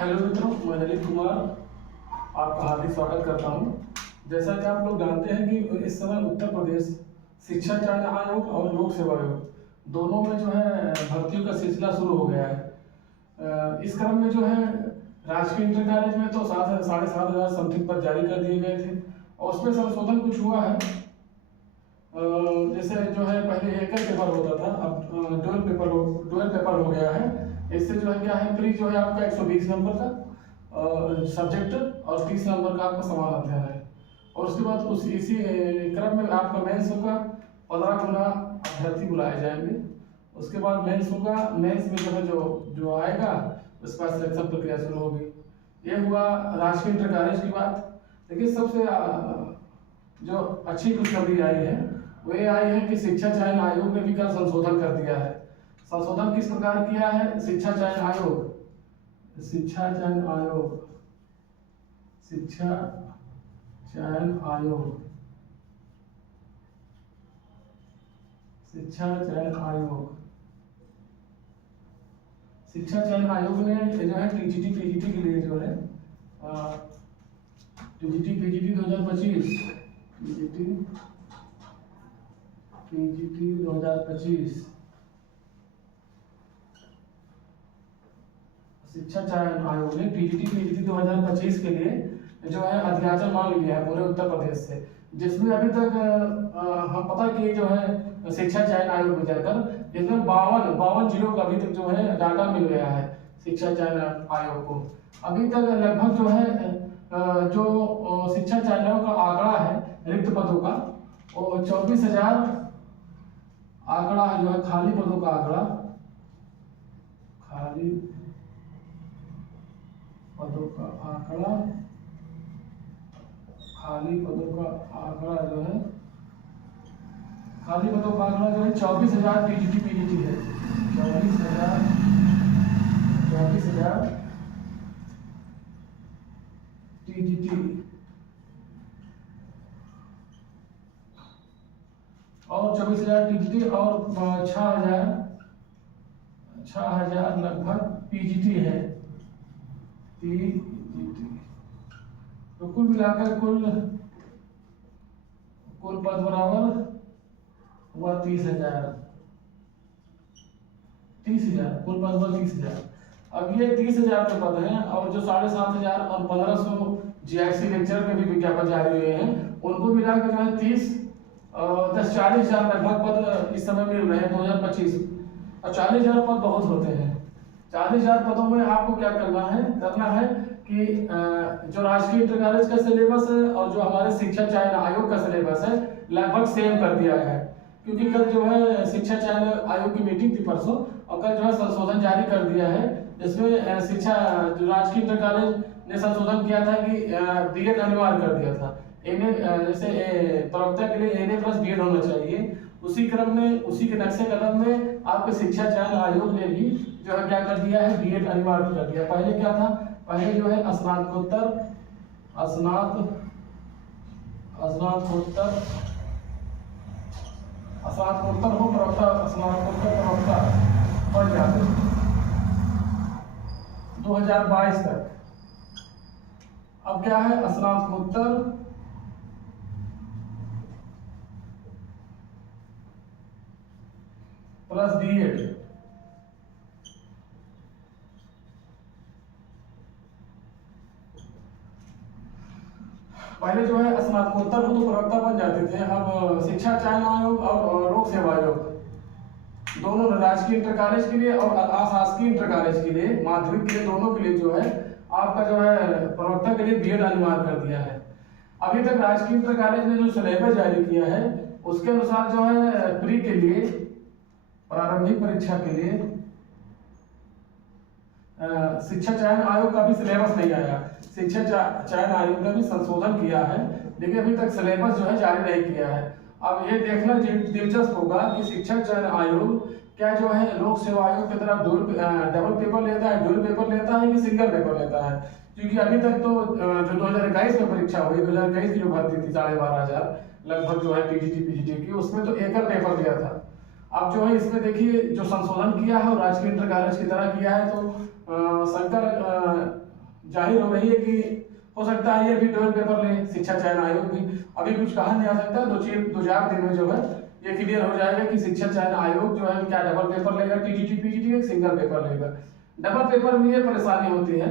Hello मित्रों, मैं ललित कुमार आपका हार्दिक स्वागत करता हूं। जैसा कि आप लोग जानते हैं कि इस समय उत्तर प्रदेश शिक्षा चयन आयोग और लोक सेवा आयोग दोनों में जो है भर्तियों का सिलसिला शुरू हो गया है। इस क्रम में जो है राजकीय इंटर कॉलेज में तो 7,500 समथिंग पद जारी कर दिए गए थे और उसमें संशोधन कुछ हुआ है। जैसे जो है पहले एक पेपर होता था, अब डुअल पेपर हो गया है। इससे जो है क्या है, प्री जो है आपका 120 नंबर का सब्जेक्ट और 30 नंबर का आपका सवाल अध्ययन है और उसके बाद इसी क्रम में आपका मेंस होगा। 15 गुना अभ्यर्थी बुलाए जाएंगे। उसके बाद मेंस होगा। मेंस में जो है जो आएगा उसके बाद सिलेक्शन प्रक्रिया शुरू होगी। ये हुआ राजकीय इंटर कॉलेज की बात। लेकिन सबसे जो अच्छी खुशखबरी आई है वो ये आई है कि शिक्षा चयन आयोग ने भी कल संशोधन कर दिया है। संशोधन किस प्रकार किया है? शिक्षा चयन आयोग शिक्षा चयन आयोग शिक्षा चयन आयोग शिक्षा चयन आयोग शिक्षा चयन आयोग ने जो है टीजीटी पीजीटी के लिए जो है टीजीटी पीजीटी 2025 पीजीटी 2025 शिक्षा चयन आयोग ने पीजीटी 2025 के लिए जो है अध्याचन मांग लिया है पूरे उत्तर प्रदेश से, जिसमें अभी तक हम पता कि जो है शिक्षा चयन आयोग में जाकर इसमें 52 जिलों का अभी तक जो है डाटा मिल गया है शिक्षा चयन आयोग को। अभी तक लगभग जो है जो शिक्षा चयन आयोग का आंकड़ा है रिक्त पदों का वो 24,000 आंकड़ा है, जो है खाली पदों का आंकड़ा खाली पदों का आंकड़ा जो है खाली पदों का आंकड़ा जो है 24,000 पीजीटी है। 24,000 टीजीटी और 24,000 टीजीटी और 6,000 लगभग पीजीटी है। तो कुल मिलाकर कुल पद बराबर हुआ 30,000 कुल पद हुआ 30,000। अब ये 30,000 के पद हैं और जो 7,500 और 1,500 जीआईसी लेक्चर के भी विज्ञापन जारी हुए हैं, उनको मिलाकर जो है 40,000 लगभग पद इस समय मिल रहे हैं 2025। और 40,000 पद बहुत होते हैं। 40,000 पदों में आपको क्या करना है कि जो राजकीय इंटर कॉलेज का सिलेबस है और जो हमारे शिक्षा चयन आयोग का सिलेबस है लगभग सेम कर दिया है, क्योंकि कल जो है शिक्षा चयन आयोग की मीटिंग थी परसों और कल जो है संशोधन जारी कर दिया है, जिसमें शिक्षा जो राजकीय इंटर कॉलेज ने संशोधन किया था कि बीएड अनिवार्य कर दिया था। जैसे प्रवक्ता के लिए एमए प्लस बीएड होना चाहिए। उसी क्रम में उसी के नक्शे कदम में आपके शिक्षा चयन आयोग ने भी जो है क्या कर दिया है, बीएड अनिवार्य कर दिया। पहले क्या था, पहले जो है स्नातकोत्तर हो प्रवक्ता स्नातकोत्तर प्रवक्ता बन जाते 2022 तक। अब क्या है, स्नातकोत्तर प्लस बीएड। पहले जो है स्नातकोत्तर हो तो प्रवक्ता बन जाते थे। अब शिक्षा चयन आयोग और लोक सेवा आयोग दोनों राजकीय इंटर कॉलेज के लिए और अशासकीय इंटर कॉलेज के लिए, माध्यमिक के लिए, दोनों के लिए जो है आपका जो है प्रवक्ता के लिए बीएड अनिवार्य कर दिया है। अभी तक राजकीय इंटर कॉलेज ने जो सिलेबस जारी किया है उसके अनुसार जो है प्री के लिए प्रारंभिक परीक्षा के लिए शिक्षा चयन आयोग का भी सिलेबस नहीं आया। शिक्षा चयन आयोग ने भी संशोधन किया है, लेकिन अभी तक सिलेबस जो है जारी नहीं किया है। अब ये देखना दिलचस्प होगा कि शिक्षा चयन आयोग क्या जो है लोक सेवा आयोग की तरह डबल पेपर लेता है, ड्यूल पेपर लेता है कि सिंगल पेपर लेता है। क्योंकि अभी तक तो जो 2021 में परीक्षा हुई, 2021 की जो भर्ती थी 12,500 लगभग जो है पीजीटी की, उसमें तो एकल पेपर लिया था। अब जो है इसमें देखिए जो संशोधन किया है और राजकीय इंटर कॉलेज की तरह किया है, तो शंकर जाहिर हो रही है कि हो सकता है ये भी डबल पेपर ले, शिक्षा चयन आयोग भी। अभी कुछ कहा नहीं आ सकता, दो चार दिन में जो है ये क्लियर हो जाएगा कि शिक्षा चयन आयोग जो है क्या डबल पेपर लेगा, टीजीटी पीजीटी एक सिंगल पेपर लेगा। डबल पेपर में ये परेशानी होती है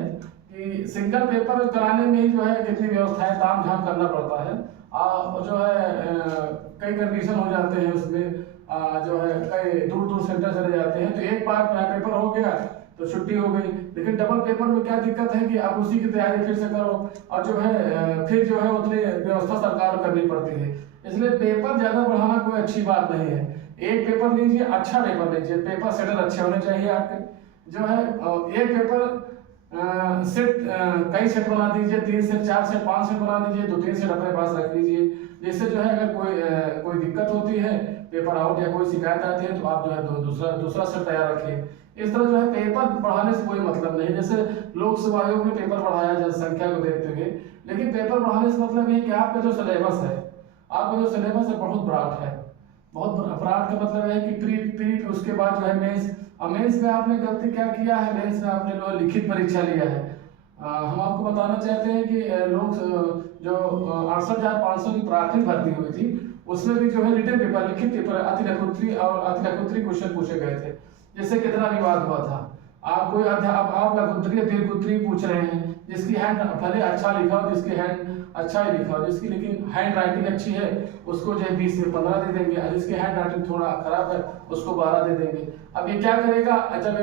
कि सिंगल पेपर कराने में ही जो है कितनी व्यवस्थाएं ताम झाम करना पड़ता है, जो है कई कंडीशन हो जाते हैं उसमें, जो है कई दूर दूर सेंटर चले जाते हैं, तो एक बार पेपर हो गया तो छुट्टी हो गई। लेकिन डबल पेपर में क्या दिक्कत है कि आप उसी की तैयारी फिर से करो, और जो है फिर जो है उतनी व्यवस्था सरकार को करनी पड़ती है। इसलिए पेपर ज्यादा बढ़ाना कोई अच्छी बात नहीं है। एक पेपर लीजिए, अच्छा पेपर लीजिए, पेपर सेटर अच्छे होने चाहिए आपके। जो है एक पेपर सेट कई सेट बना दीजिए, 3 सेट 4 सेट 5 सेट बना दीजिए, 2-3 सेट अपने पास रख लीजिए, जिससे जो है अगर कोई दिक्कत होती है, पेपर आउट या कोई शिकायत आती है, तो आप जो है दूसरा सेट तैयार रखिए। इस तरह जो है पेपर बढ़ाने से कोई मतलब नहीं। जैसे लोक सेवा आयोग ने पेपर बढ़ाया जनसंख्या को देखते हुए, लेकिन पेपर बढ़ाने से मतलब ये कि आपका जो सिलेबस है, आपका जो सिलेबस है बहुत ब्रॉड है। बहुत ब्रॉड का मतलब है कि प्री उसके बाद जो है मेंस। अब मेंस में आपने गलती क्या किया है, मेंस में आपने जो लिखित परीक्षा लिया है। हम आपको बताना चाहते हैं कि लोग जो 68,500 की प्राथमिक भर्ती हुई थी, उसमें भी जो है रिटन पेपर, लिखित पेपर अतिलखुत्री क्वेश्चन पूछे गए थे, जिससे कितना विवाद हुआ था। आप कोई आप लघुत्तरी दीर्घोत्तरी पूछ रहे हैं, जिसकी हैंड भले अच्छा लिखा हो, जिसकी हैंड अच्छा ही लिखा हो, जिसकी लेकिन हैंड राइटिंग अच्छी है उसको जो है 20 में 15 दे देंगे, और जिसकी हैंड राइटिंग थोड़ा खराब है उसको 12 दे देंगे। अब ये क्या करेगा, जब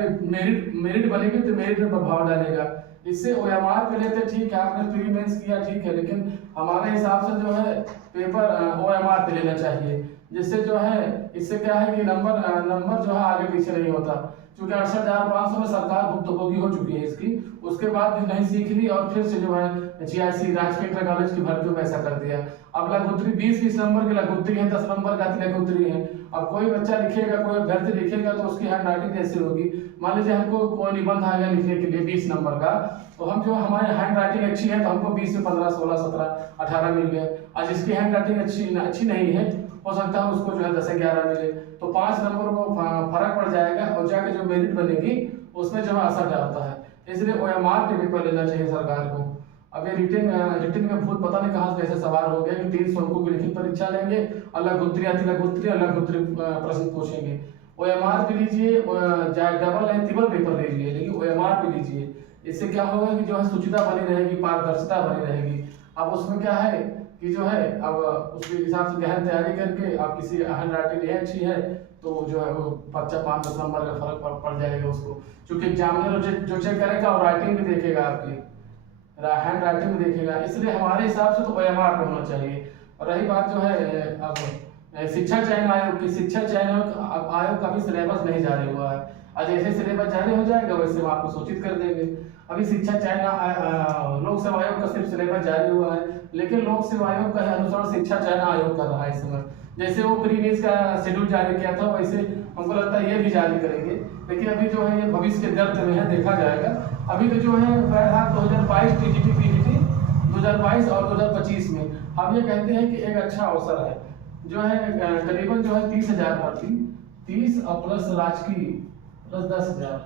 मेरिट बनेगी तो मेरिट में प्रभाव डालेगा। इससे ओएमआर पे लेते ठीक है, आपने प्री मेंस किया ठीक है, लेकिन हमारे हिसाब से जो है पेपर ओएमआर पे लेना चाहिए, जिससे जो है इससे क्या है कि नंबर जो है आगे पीछे नहीं होता। क्योंकि 68,500 में सरकार भुक्तभोगी हो चुकी है इसकी, उसके बाद भी नहीं सीख ली और फिर से जो है जीआईसी राजकीय इंटर कॉलेज की भर्ती में ऐसा कर दिया। अब लघुत्तरी 20 नंबर की लघुत्तरी है, 10 नंबर का लघुत्तरी है। अब कोई बच्चा लिखेगा, कोई अभ्यर्थी लिखेगा तो उसकी हैंड राइटिंग कैसे होगी। मान लीजिए हमको कोई निबंध आ गया लिखने के लिए 20 नंबर का, तो हम जो हमारी हैंड राइटिंग अच्छी है तो हमको 20 से 15 16 17 18 मिल गए, और जिसकी हैंड राइटिंग अच्छी नहीं है हो सकता है उसको जो है 10 से 11 मिले, तो 5 नंबर को फर्क पड़ जाएगा, और जाके जो मेरिट बनेगी उसमें जो है असर डालता है। इसलिए ओएमआर पे पेपर लेना चाहिए सरकार को। अब ये रिटन में भूत पता नहीं कहाँ से कैसे सवाल हो गया कि 300 अंकों की लिखित परीक्षा लेंगे, लघुत्तरी अतिलघुत्तरी प्रश्न पूछेंगे। ओएमआर पे लीजिए, डबल या ट्रिपल पेपर लीजिए, लेकिन ओएमआर पे लीजिए। इससे क्या होगा कि जो है शुचिता बनी रहेगी, पारदर्शिता बनी रहेगी। अब उसमें क्या है कि जो है अब उसके हिसाब से गहन तैयारी करके आप किसी हैंड राइटिंग अच्छी है तो जो है वो 5-10 नंबर का फर्क पड़ जाएगा उसको, क्योंकि एग्जामिनर जो चेक करेगा और राइटिंग भी देखेगा, आपकी हैंड राइटिंग भी देखेगा। इसलिए हमारे हिसाब से तो ओएमआर पे होना चाहिए। और रही बात जो है अब शिक्षा चयन आयोग की, शिक्षा चयन आयोग का भी सिलेबस नहीं जारी हुआ है। आज जैसे सिलेबस जारी हो जाएगा वैसे हम आपको सूचित कर देंगे। अभी शिक्षा चयन लोक सेवा आयोग का सिर्फ सिलेबस जारी हुआ है, लेकिन लोक सेवा आयोग का अनुसार शिक्षा चयन आयोग कर रहा है इस समय। जैसे वो प्रीवियस का शेड्यूल जारी किया था वैसे हमको लगता है ये भी जारी करेंगे, लेकिन अभी जो है ये भविष्य के गर्त में है, देखा जाएगा। अभी तो जो है 2022 टीजीटी पीजीटी 2022 और 2025 में हम ये कहते हैं कि एक अच्छा अवसर है, जो है करीबन जो है 30,000 भर्ती, 30 और प्लस राजकीय प्लस 10,000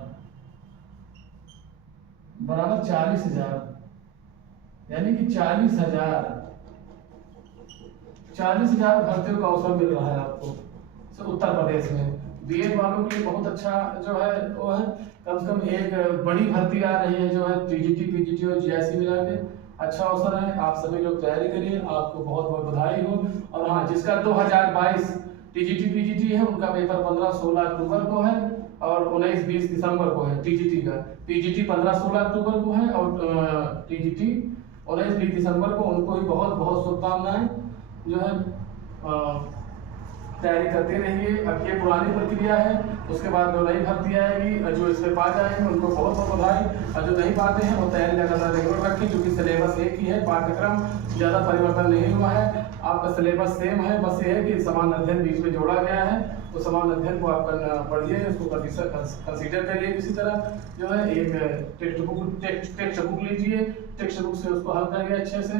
बराबर 40,000, यानी कि 40,000 भर्तियों का अवसर मिल रहा है आपको उत्तर प्रदेश में। बीएड वालों के लिए बहुत अच्छा जो है वो है, कम से कम एक बड़ी भर्ती आ रही है जो है टीजीटी पीजीटी और जीआईसी मिला के। अच्छा अवसर है, आप सभी लोग तैयारी करिए, आपको बहुत बहुत बधाई हो। और हाँ, जिसका 2022 टीजीटी पीजीटी है उनका पेपर 15-16 अक्टूबर को है और 19-20 दिसंबर को है टीजीटी का। पीजीटी 15-16 अक्टूबर को है और टीजीटी 19-20 दिसंबर को। उनको भी बहुत बहुत शुभकामनाएं। जो है तैयारी करते रहिए। अब ये पुरानी प्रक्रिया है, उसके बाद जो नई भर्ती आएगी, जो इसमें पा जाएंगे उनको बहुत बहुत बधाई, और जो नहीं पाते हैं वो तैयारी लगातार रेगुलर रखें, क्योंकि सिलेबस एक ही है, पाठ्यक्रम ज़्यादा परिवर्तन नहीं हुआ है, आपका सिलेबस सेम है। बस ये है कि समान अध्ययन बीच में जोड़ा गया है, तो समान अध्ययन को आप पढ़िए, उसको कंसीडर करिए। किसी तरह जो है एक टेक्स्ट बुक लीजिए, टेक्स्ट बुक से उसको हल करिए अच्छे से।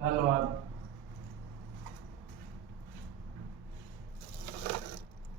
धन्यवाद।